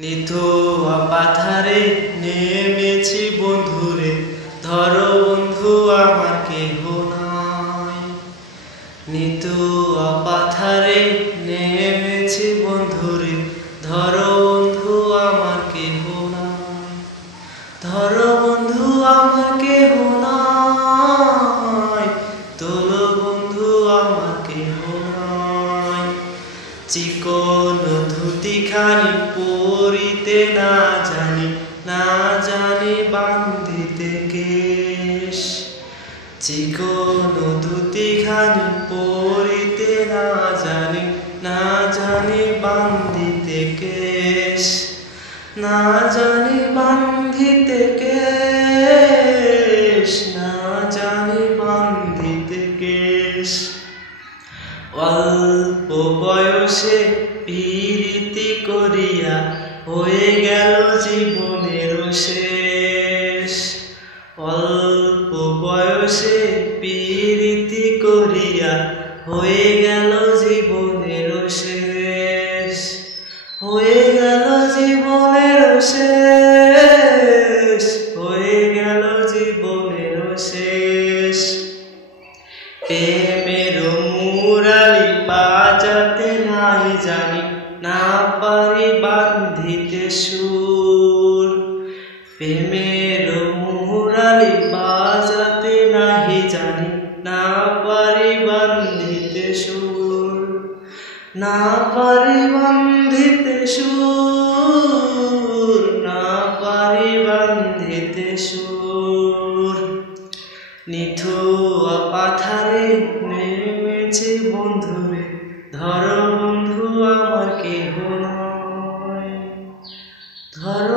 নিথু পাথারে নেমেছি বন্ধুরে, ধরো বন্ধু আমার কেহ নাই। নিথু পাথারে নেমেছি বন্ধুরে, ধরো বন্ধু আমার কেহ নাই। ধরো বন্ধু আমার কেহ নাই, তোলো বন্ধু আমার কেহ নাই। চিকন ধুতিখানি পরিতে না জানি, না জানি বান্ধিতে কেশ। চিকন ধুতিখানি পরিতে না জানি, না জানি বান্ধিতে কেশ। না জানি বান্ধিতে কেশ, না জানি বান্ধিতে কেশ। অল্প বয়সে প্রীতি করিয়া হয়ে গেল জীবনের শেষ। অল্প বয়সে প্রীতি করিয়া হয়ে গেল জীবনের শেষ। হয়ে গেল জীবনের শেষ, হয়ে গেল জীবনের শেষ। প্রেমের মুরালি বাজাতে নাই জানি, না পারি বান্ধিতে সুর। প্রেমের মুরালি বাজাতে নাই জানি, না পারি বান্ধিতে সুর। না পারি বান্ধিতে সুর, না পারি বান্ধিতে সুর। নিথু পাথারে নেমেছি বন্ধুরে, ধরো বন্ধু আমার কেহ নাই। ধরো